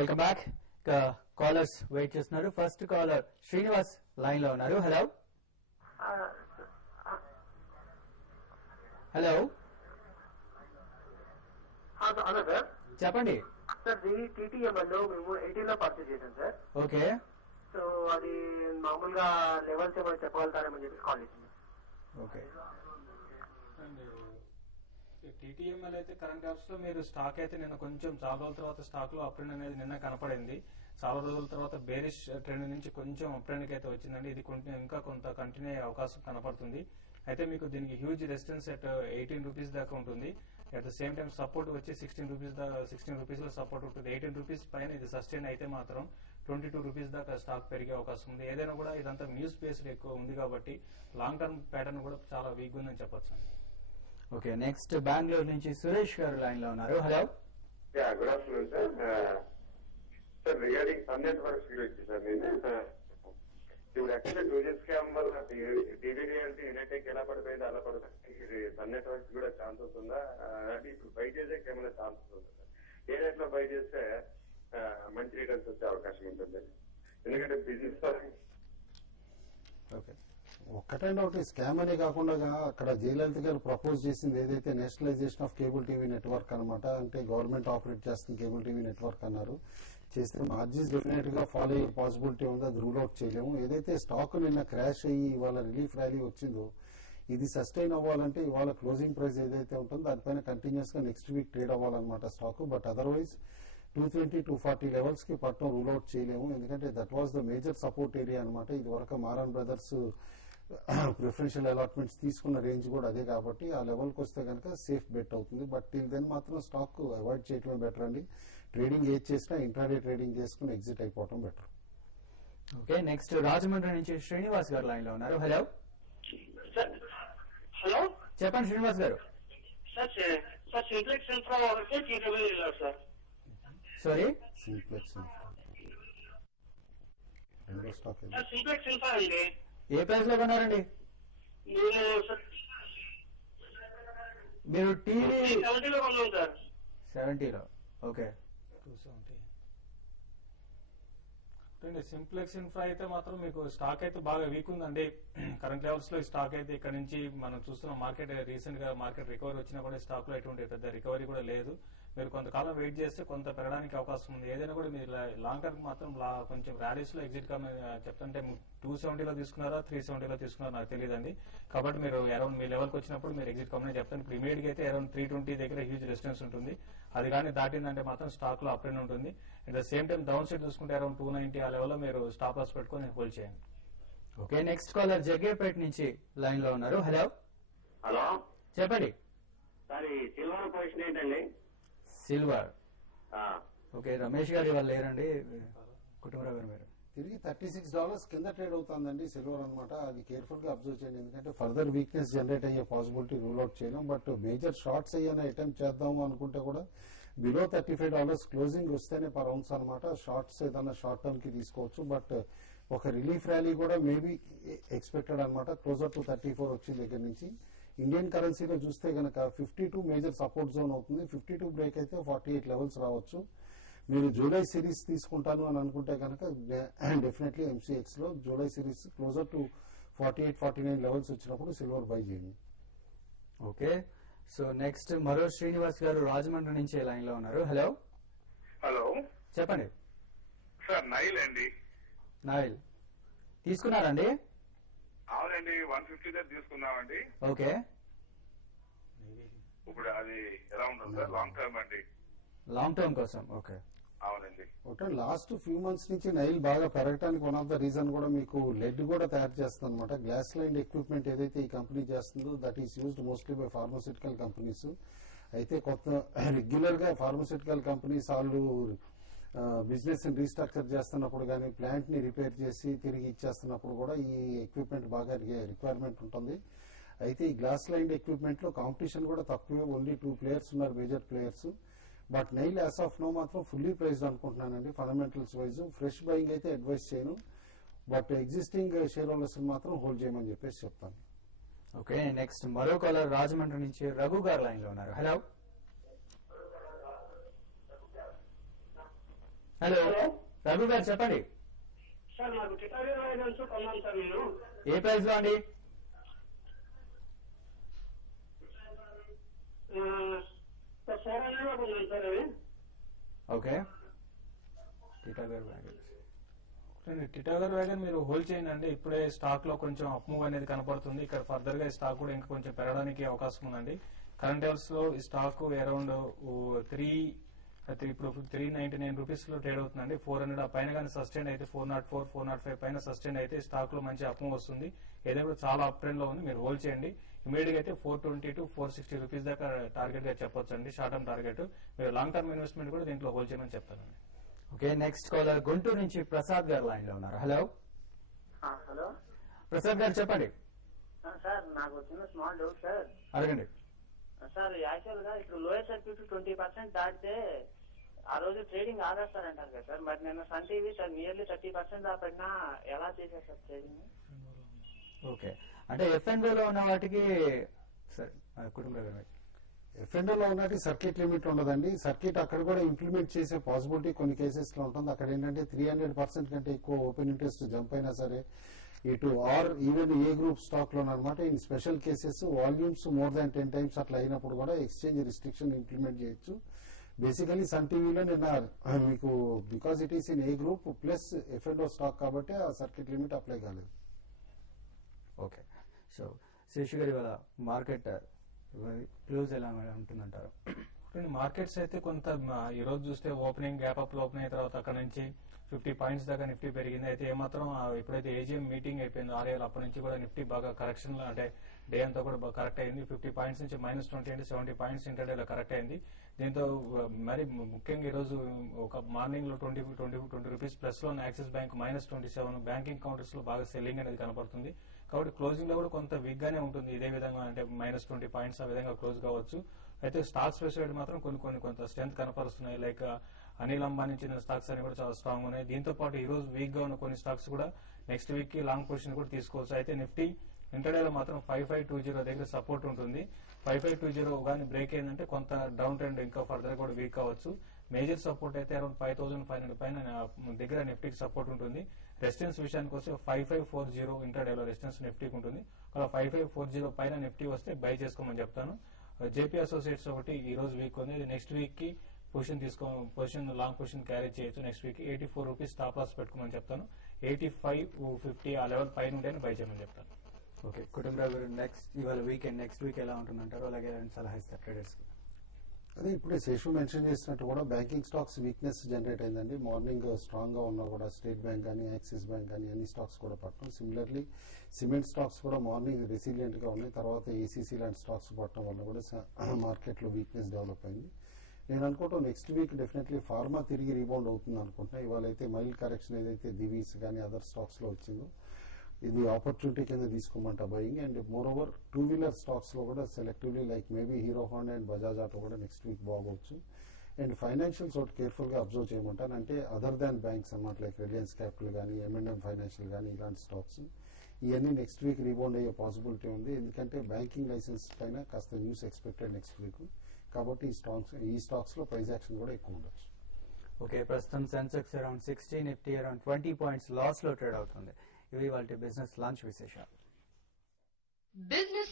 Welcome back. Callers wait చేస్తున్నారు. First caller Srinivas line లో ఉన్నారు. హలో హలో హలో సార్, చెప్పండి సార్ దీని టీటీఎంఎల్ లో మేము 18 లో పర్చేజ్ చేసాం సార్. ఓకే, సో అది మామూలుగా లెవెల్స్ ఏమైనా చెప్పగలుగుతారేమని చెప్పి కాల్ చేసింది. ఓకే. టీటీఎంఎల్ అయితే కరెంట్ యాప్స్ లో మీరు స్టాక్ అయితే నిన్న కొంచెం చాలా రోజుల తర్వాత స్టాక్ లో అప్ట్రెండ్ అనేది నిన్న కనపడింది. చాలా రోజుల తర్వాత బేరిష్ ట్రెండ్ నుంచి కొంచెం అప్ట్రెండ్ అయితే వచ్చిందండి. ఇది ఇంకా కొంత కంటిన్యూ అయ్యే అవకాశం కనపడుతుంది. అయితే మీకు దీనికి హ్యూజ్ రెసిస్టెన్స్ అట్ 18 రూపీస్ దాకా ఉంటుంది. At the same time support వచ్చి 16 రూపీస్ లో సపోర్ట్ ఉంటుంది. 18 రూపీస్ పైన ఇది సస్టైన్ అయితే మాత్రం 22 రూపీస్ దాకా స్టాక్ పెరిగే అవకాశం ఉంది. ఏదైనా కూడా ఇదంతా న్యూస్ బేస్డ్ ఎక్కువ ఉంది కాబట్టి లాంగ్ టర్మ్ ప్యాటర్న్ కూడా చాలా వీక్ ఉందని చెప్పొచ్చు. ఓకే, నెక్స్ట్ బెంగళూరు నుంచి సురేష్ గారు లైన్ లో ఉన్నారు. Hello good afternoon sir. Sir regarding Sun Networks గురించి సార్ నేను ఇప్పుడు యాక్చువల్గా 2 డేస్ స్కామ్ వల్ల డివిడి అంటే యునైటెక్ ఎలా పడిపోయింది అలా పడిపోయింది. సన్ నెట్వర్క్స్ కూడా ఛాన్సెస్ ఉందా? అంటే ఇప్పుడు బై చేసేకి ఏమైనా ఛాన్సెస్ ఉందా సార్? ఏ రేట్లో బై చేస్తే మంచి రిటర్న్స్ వచ్చే అవకాశం ఉంటుంది? ఎందుకంటే బిజినెస్ ఓకే, ఒక్కటంటే ఒకటి స్కామ్ అనే కాకుండా అక్కడ జయలలిత గారు ప్రపోజ్ చేసింది ఏదైతే nationalisation of cable TV network అనమాట. అంటే గవర్నమెంట్ ఆపరేట్ చేస్తున్న కేబుల్ టీవీ నెట్వర్క్ అన్నారు. చేస్తే మార్జిన్స్ డెఫినెట్ గా ఫాలో అయ్యే పాసిబిలిటీ ఉంది. అది రూల్ అవుట్ చేయలేము. ఏదైతే స్టాక్ నిన్న క్రాష్ అయ్యి ఇవాళ రిలీఫ్ ర్యాలీ వచ్చిందో ఇది సస్టైన్ అవ్వాలంటే ఇవాళ క్లోజింగ్ ప్రైస్ ఏదైతే ఉంటుందో దానిపైన కంటిన్యూస్ గా నెక్స్ట్ వీక్ ట్రేడ్ అవ్వాలన్నమాట స్టాక్. బట్ అదర్వైజ్ 220, 240 లెవెల్స్ కి పట్టడం రూల్ అవుట్ చేయలేము. ఎందుకంటే that was the major support area అనమాట. ఇది వరకు మారన్ బ్రదర్స్ ప్రిఫరెన్షియల్ అలాట్మెంట్స్ తీసుకున్న రేంజ్ కూడా అదే కాబట్టి ఆ లెవెల్కి వస్తే కనుక సేఫ్ బెట్ అవుతుంది. బట్ టిల్ దెన్ మాత్రం స్టాక్ అవాయిడ్ చేయడమే బెటర్ అండి. ట్రేడింగ్ ఏది చేసినా ఇంట్రాడే ట్రేడింగ్ చేసుకుని ఎగ్జిట్ అయిపోవడం బెటర్. ఓకే, నెక్స్ట్ రాజమండ్రి నుంచి శ్రీనివాస్ గారు లైన్ లో ఉన్నారు. హలో హలో, చెప్పండి శ్రీనివాస్ గారు. సార్ సింప్లెక్స్ ఇన్ఫ్రా వాళ్ళకి టీడబ్ల్యూ వెళ్ళారు sir. Sorry, simplex stock sir simplex infra అండి ఏ ప్రైస్ లో కొన్నారండి మీరు? టీవీ 70లో కొన్నాం సార్. 70లో. ఓకే, 270. సింప్లెక్స్ ఇన్ఫ్రా అయితే మాత్రం మీకు స్టాక్ అయితే బాగా వీక్ ఉందండి. కరెంట్ లెవెల్స్ లో ఈ స్టాక్ అయితే ఇక్కడ నుంచి మనం చూస్తున్నాం. మార్కెట్ రీసెంట్ గా మార్కెట్ రికవరీ వచ్చినా కూడా స్టాక్ లో ఎటువంటి పెద్ద రికవరీ కూడా లేదు. మీరు కొంతకాలం వెయిట్ చేస్తే కొంత పెరగడానికి అవకాశం ఉంది. ఏదైనా కూడా మీరు లాంగ్ టర్మ్ మాత్రం కొంచెం ర్యాలీస్ లో ఎగ్జిట్ చెప్తుంటే 270లో తీసుకున్నారా 370లో తీసుకున్నారా నాకు తెలియదండి. కాబట్టి మీరు అరౌండ్ మీ లెవెల్కి వచ్చినప్పుడు మీరు ఎగ్జిట్ కమ్మని చెప్తాను. ఇప్పుడు ఇమీడియట్ గా అయితే అరౌండ్ 320 దగ్గర హ్యూజ్ రెసిస్టెన్స్ ఉంటుంది. అది కానీ దాటిందంటే మాత్రం స్టాక్ లో అప్ అండ్ ఉంటుంది. At the same time down side చూసుకుంటే అరౌండ్ 290 ఆ లెవెల్లో మీరు స్టాప్ లాస్ పెట్టుకుని హోల్డ్ చేయండి. ఓకే, నెక్స్ట్ కాలర్ జగ్గేపేట నుంచి లైన్ లో ఉన్నారు. హలో హలో చెప్పండి. సార్ ఈ సిల్వర్ పొజిషన్ ఏంటండి? సిల్వర్. ఓకే, రమేష్ గారు ఇవాళ లేరండి. కుటుంబరావు గారు మీరు తిరిగి $36 కింద ట్రేడ్ అవుతుందండి సిల్వర్ అనమాట. అది కేర్ఫుల్ గా అబ్జర్వ్ చేయండి. ఎందుకంటే ఫర్దర్ వీక్నెస్ జనరేట్ అయ్యే పాసిబిలిటీ రూల్ అవుట్ చేయడం. బట్ మేజర్ షార్ట్స్ అయ్యానే అటెంప్ట్ చేద్దాము అనుకుంటే కూడా బిలో $35 క్లోజింగ్ వస్తేనే పర్ అవున్స్ అనమాట. షార్ట్స్ ఏదైనా షార్ట్ టర్మ్ కి తీసుకోవచ్చు. బట్ ఒక రిలీఫ్ ర్యాలీ కూడా మేబీ ఎక్స్పెక్టెడ్ అనమాట. క్లోజర్ టు 34 వచ్చిన దగ్గర నుంచి ఇండియన్ కరెన్సీలో చూస్తే కనుక 52 మేజర్ సపోర్ట్ జోన్ అవుతుంది. 52 బ్రేక్ అయితే 48 లెవెల్స్ రావచ్చు. మీరు జూలై సిరీస్ తీసుకుంటాను అని అనుకుంటే కనుక డెఫినెట్లీ ఎంసీఎక్స్ లో July series closer to 48, 49 levels వచ్చినప్పుడు సిల్వర్ బై చేయండి. ఓకే, సో నెక్స్ట్ మరో శ్రీనివాస్ గారు రాజమండ్రి నుంచి లైన్ లో ఉన్నారు. హలో హలో చెప్పండి. సార్ నైల్ అండి. నాయిల్ తీసుకున్నారండి? అవునండి, 150 దగ్గర తీసుకున్నామండి. ఓకే, ఇప్పుడు అది ఎలా ఉంటుంది సార్? లాంగ్ టర్మ్ అండి. లాంగ్ టర్మ్ కోసం. ఓకే, అవునండి. ఒకటే లాస్ట్ ఫ్యూ మంత్స్ నుంచి నైల్ బాగా పెరగడానికి వన్ ఆఫ్ ద రీజన్ కూడా మీకు లెడ్ కూడా తయారు చేస్తుంది అనమాట. గ్లాస్ లైన్ ఎక్విప్మెంట్ ఏదైతే ఈ కంపెనీ చేస్తుందో that is used mostly by pharmaceutical companies. అయితే కొత్త రెగ్యులర్ గా ఫార్మాస్యూటికల్ కంపెనీస్ వాళ్ళు బిజినెస్ రీస్ట్రక్చర్ చేస్తున్నప్పుడు కానీ ప్లాంట్ ని రిపేర్ చేసి తిరిగి ఇచ్చేస్తున్నప్పుడు కూడా ఈ ఎక్విప్మెంట్ బాగా రిక్వైర్మెంట్ ఉంటుంది. అయితే ఈ గ్లాస్ లైన్ ఎక్విప్మెంట్ లో కాంపిటీషన్ కూడా తక్కువే. ఓన్లీ 2 ప్లేయర్స్ ఉన్నారు, మేజర్ ప్లేయర్స్. బట్ నైల్ యాజ్ ఆఫ్ నో మాత్రం ఫుల్లీ ప్రైస్డ్ అనుకుంటున్నానండి. ఫండమెంటల్స్ వైజ్ ఫ్రెష్ బయింగ్ అయితే అడ్వైస్ చేయను. బట్ ఎగ్జిస్టింగ్ షేర్ హోల్డర్స్ మాత్రం హోల్డ్ చేయమని చెప్పేసి చెప్తాను. ఓకే, నెక్స్ట్ మరో కాలర్ రాజమండ్రి నుంచి రఘు గారు లైన్ లో ఉన్నారు. హలో హలో రఘు గారు చెప్పండి. సార్ నాకు టిటాగర్ వైగన్స్ కొన్నాను సార్ నేను. ఏ ప్రైస్ లో అండి? 400 కొన్నాను సార్ అవి. ఓకే, టిటాగర్ వ్యాగన్ మీరు హోల్డ్ చేయండి అండి. ఇప్పుడే స్టాక్ లో కొంచెం అప్ మూవ్ అనేది కనపడుతుంది. ఇక్కడ ఫర్దర్ గా స్టాక్ కూడా ఇంకా కొంచెం పెరగడానికి అవకాశం ఉందండి. కరెంట్ లెవెల్స్ లో ఈ స్టాక్ అరౌండ్ ఇప్పుడు 399 రూపీస్ లో ట్రేడ్ అవుతుందండి. 400 పైన కానీ సస్టైన్ అయితే 404, 405 పైన సస్టైన్ అయితే స్టాక్ లో మంచి అప్ మూవ్ వస్తుంది. ఏదైనా కూడా చాలా అప్ ట్రెండ్ లో ఉంది, మీరు హోల్డ్ చేయండి. ఇమీడియట్ అయితే 420 to 460 రూపీస్ దాకా టార్గెట్ గా చెప్పొచ్చు అండి, షార్ట్ టర్మ్ టార్గెట్. మీరు లాంగ్ టర్మ్ ఇన్వెస్ట్మెంట్ కూడా దీంట్లో హోల్డ్ చేయమని చెప్తానండి. ఓకే, నెక్స్ట్ కాలర్ గుంటూరు నుంచి ప్రసాద్ గారు లైన్ లో ఉన్నారు. హలో హలో ప్రసాద్ గారు చెప్పండి. సార్ నాకు చిన్న స్మాల్ డౌట్ సార్. అడగండి. సార్ యాక్చువల్ గా ఇప్పుడు లోయర్ సర్క్యూట్ 20% దాటితే ఆ రోజు ట్రేడింగ్ ఆగేస్తారంటారు కదా సార్. మరి నేను సన్ టీవీ సార్ నియర్లీ 30% దాకా ఎలా చేశారు సార్ ట్రేడింగ్? ఓకే, అంటే ఎఫ్ఎన్ఓ లో ఉన్న వాటికి సరే కుటుంబ ఎఫ్ఎండో లో ఉన్నట్టు సర్క్యూట్ లిమిట్ ఉండదండి. సర్క్యూట్ అక్కడ కూడా ఇంప్లిమెంట్ చేసే పాసిబిలిటీ కొన్ని కేసెస్ లో ఉంటుంది. అక్కడ ఏంటంటే 300% కంటే ఎక్కువ ఓపెన్ ఇంట్రెస్ట్ జంప్ అయినా సరే ఇటు or even A group stock లో అనమాట. In special cases volumes more than 10 times అట్లా అయినప్పుడు కూడా ఎక్స్చేంజ్ రిస్ట్రిక్షన్ ఇంప్లిమెంట్ చేయొచ్చు. బేసికలీ సన్ టీవీలో నిన్న మీకు because it is in A group plus F and O stock కాబట్టి ఆ సర్క్యూట్ లిమిట్ అప్లై కాలేదు. ఓకే, సో శేషు గారి వల్ల మార్కెట్ క్లోజ్ ఎలా ఉంటుందంటారు? మార్కెట్స్ అయితే కొంత ఈ రోజు చూస్తే ఓపెనింగ్ గ్యాప్ అప్ లో ఓపెన్ అయిన తర్వాత అక్కడ నుంచి 50 పాయింట్స్ దాకా నిఫ్టీ పెరిగింది. అయితే ఏమాత్రం ఎప్పుడైతే ఏజీఎం మీటింగ్ అయిపోయిందో ఆర్ఏఎల్ అప్పటి నుంచి కూడా నిఫ్టీ బాగా కరెక్షన్ అంటే డే అంతా కూడా బాగా కరెక్ట్ అయింది. 50 పాయింట్స్ నుంచి -20 అంటే 70 పాయింట్స్ ఇంటర్డేలో కరెక్ట్ అయింది. దీంతో మరి ముఖ్యంగా ఈ రోజు ఒక మార్నింగ్ లో 20 రూపీస్ ప్లస్ లో యాక్సిస్ బ్యాంక్ -27 బ్యాంకింగ్ కౌంటర్స్ లో బాగా సెల్లింగ్ అనేది కనపడుతుంది. కాబట్టి క్లోజింగ్ లో కూడా కొంత వీక్ గానే ఉంటుంది. ఇదే విధంగా అంటే -20 పాయింట్స్ ఆ విధంగా క్లోజ్ కావచ్చు. అయితే స్టాక్ స్పెషల్ మాత్రం కొంత స్ట్రెంత్ కనపరుస్తున్నాయి. లైక్ అనిల్ అంబానీ చెందిన స్టాక్స్ అన్ని కూడా చాలా స్ట్రాంగ్ ఉన్నాయి. దీంతో పాటు ఈ రోజు వీక్ గా ఉన్న కొన్ని స్టాక్స్ కూడా నెక్స్ట్ వీక్ కి లాంగ్ పొజిషన్ కూడా తీసుకోవచ్చు. అయితే నిఫ్టీ ఇంటర్డేలో మాత్రం 5520 దగ్గర సపోర్ట్ ఉంటుంది. 5520 కానీ బ్రేక్ అయిందంటే కొంత డౌన్ ట్రెండ్ ఇంకా ఫర్దర్ కూడా వీక్ కావచ్చు. మేజర్ సపోర్ట్ అయితే అరౌండ్ 5500 పైన దగ్గర నిఫ్టీకి సపోర్ట్ ఉంటుంది. రెసిస్టెన్స్ విషయానికి వస్తే 5540 ఇంటర్డేలో రెసిస్టెన్స్ నిఫ్టీకి ఉంటుంది. అలా 5540 పైన నిఫ్టీ వస్తే బై చేసుకోమని చెప్తాను. జేపీ అసోసియేట్స్ ఒకటి ఈ రోజు వీక్ ఉంది. నెక్స్ట్ వీక్ కి పొజిషన్ లాంగ్ పొజిషన్ క్యారీ చేయొచ్చు. Next week 84 rupees stop loss పెట్టుకోమని చెప్తాను. 8550 ఆ లెవెల్ పైన ఉంటేనే బై చేయమని చెప్తాను. ఓకే, కుటుంబరావు గారు ఇవాళ వీకెండ్ నెక్స్ట్ వీక్ ఎలా ఉంటుందంటారు? అలాగే సలహా ఇస్తారు ట్రేడర్స్ కి. అదే ఇప్పుడే శేషు మెన్షన్ చేసినట్టు కూడా బ్యాంకింగ్ స్టాక్స్ వీక్నెస్ జనరేట్ అయిందండి. మార్నింగ్ స్ట్రాంగ్ గా ఉన్నా కూడా స్టేట్ బ్యాంక్ కానీ యాక్సిస్ బ్యాంక్ కానీ అన్ని స్టాక్స్ కూడా పట్టడం. సిమిలర్లీ సిమెంట్ స్టాక్స్ కూడా మార్నింగ్ రెసిలియంట్ గా ఉన్నాయి. తర్వాత ఏసీసీ లాంటి స్టాక్స్ పట్టడం వల్ల కూడా మార్కెట్ లో వీక్నెస్ డెవలప్ అయింది. నేను అనుకుంటాం నెక్స్ట్ వీక్ డెఫినెట్లీ ఫార్మా తిరిగి రీబౌండ్ అవుతుంది అనుకుంటున్నా. ఇవాళ అయితే మైల్డ్ కరెక్షన్ ఏదైతే దివీస్ కానీ అదర్ స్టాక్స్ లో వచ్చిందో ఇది ఆపర్చునిటీ కింద తీసుకోమంట buying. And moreover 2-wheeler stocks లో కూడా selectively like maybe Hero Honda and Bajaj Auto కూడా నెక్స్ట్ వీక్ బాగోవచ్చు. అండ్ ఫైనాన్షియల్స్ ఒకటి కేర్ఫుల్ గా అబ్జర్వ్ చేయమంటాను. అంటే అదర్ దాన్ బ్యాంక్స్ అన్నమాట లైక్ రిలయన్స్ క్యాపిటల్ కానీ M&M ఫైనాన్షియల్ కానీ ఇలాంటి స్టాక్స్ ఇవన్నీ నెక్స్ట్ వీక్ రీబౌండ్ అయ్యే పాసిబిలిటీ ఉంది. ఎందుకంటే బ్యాంకింగ్ లైసెన్స్ పైన కాస్త న్యూస్ ఎక్స్పెక్టెడ్ నెక్స్ట్ వీక్. కాబట్టి ఈ స్టాక్స్ లో ప్రైస్ యాక్షన్ కూడా ఎక్కువ ఉండొచ్చు. ఓకే, ప్రస్తుతం Sensex around 60, Nifty around 20 points loss లో ట్రేడ్ అవుతుంది. ఇవి వాళ్ళ బిజినెస్ లాంచ్ విశేషాలు. బిజినెస్